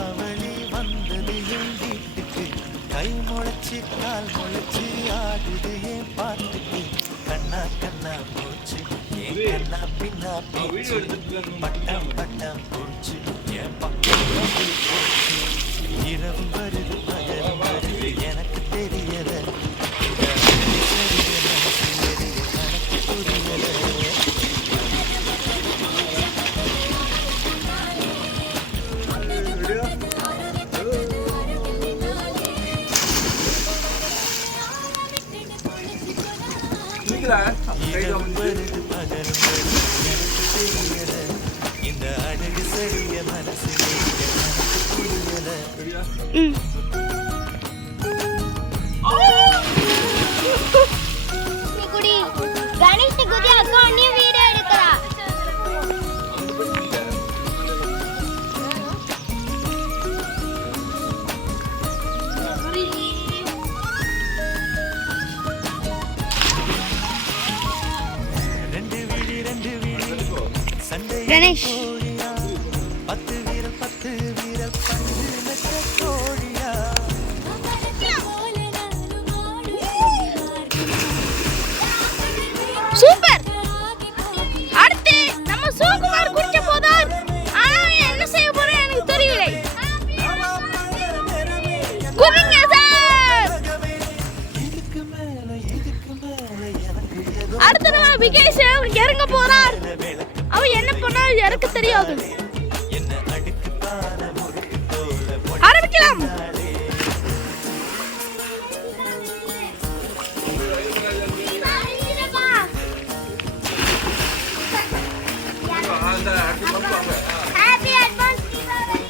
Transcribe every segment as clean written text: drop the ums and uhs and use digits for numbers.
தீபாவளி வந்தது என் வீட்டுக்கு கை முளைச்சு கால் முளைச்சு ஆடுது என் பாட்டுக்கு கண்ணா கண்ணா போச்சு என் கண்ணா பின்னா போச்சு பட்டம் பட்டம் போச்சு என் பக்கம் போச்சு இரவு வருது பகலும் வருது எனக்கு தெரியல கணக்கு புரியல இந்த அழகு சரிய மனசு புரியல கணேஷ் குதி அக்கா நீ வீடியோ எடுக்கறா கணேஷ் 10 வீரல் பஞ்சு மெத்த கோழியா சூப்பர் அடுத்து நம்ம சோகுமார் குடிக்க போறார் ஆனா என்ன செய்ய போறோம் எனக்கு தெரியவில்லை குடிங்க சார் இதுக்கு மேல எனக்கு அடுத்து நம்ம விகேஷ் இறங்க போறார் அவன் என்ன பண்ணா எனக்கு தெரியாது என்ன அடுக்கு பான முறுக்கு போல ஆரம்பிக்கலாம் ஹாப்பி அட்வான்ஸ் தீபாவளி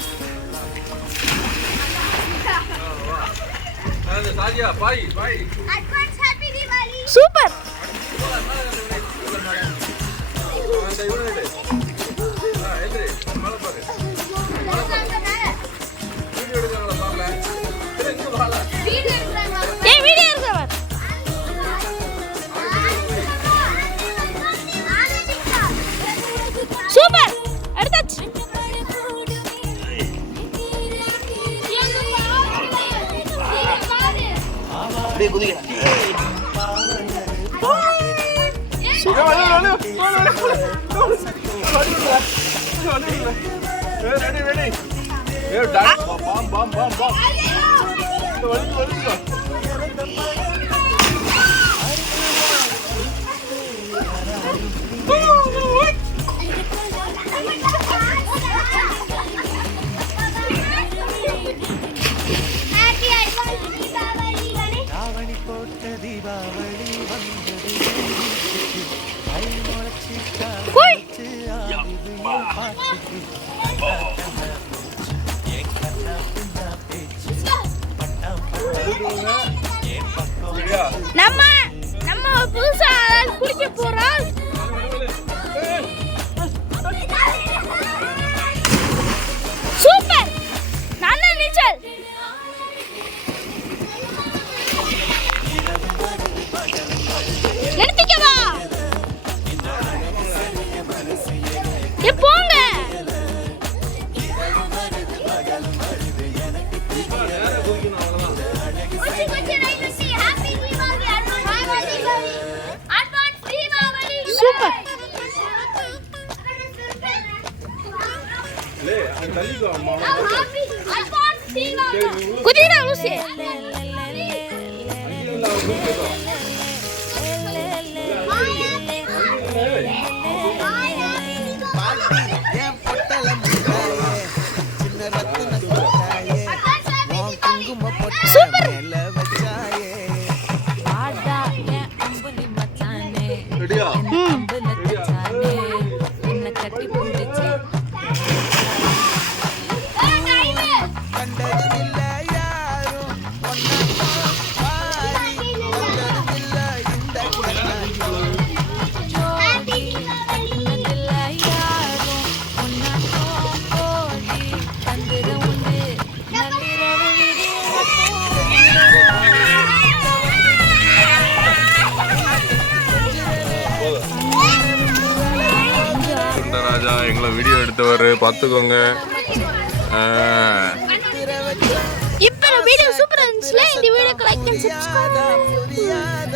சாஜியா பாய் பாய் அட்வான்ஸ் ஹாப்பி தீபாவளி சூப்பர் அந்த யூனிட் எதிரே மேல பாரு வீடியோ எடுக்கறவங்கள பாருங்க இங்க வாடா வீடியோ எடுக்கறாங்க ஏய் வீடியோ எடுக்கறவன் சூப்பர் எடுத்தாச்சு அப்படியே குதிக்கலாம் தாவணி போட்ட தீபாவளி வந்தது கை முளைச்சு கால் முளைச்சு ஆடுது என் பாட்டுக்கு என் கண்ணா பின்னா பேச்சு பட்டம் பட்டம் என் பக்கம் நம்ம புதுசா குடிக்க போறோம் சூப்பர் நல்ல நீச்சல் எடுத்துக்கவா போங்க சூப்பர் குதிரா லூசி சூப்பர் ரெடியா ராஜா எங்களை வீடியோ எடுத்தவர் பார்த்துக்கோங்க. இப்போ வீடியோ சூப்பரா இருந்துச்சுல இந்த வீடியோக்கு லைக் அண்ட் சப்ஸ்கிரைப்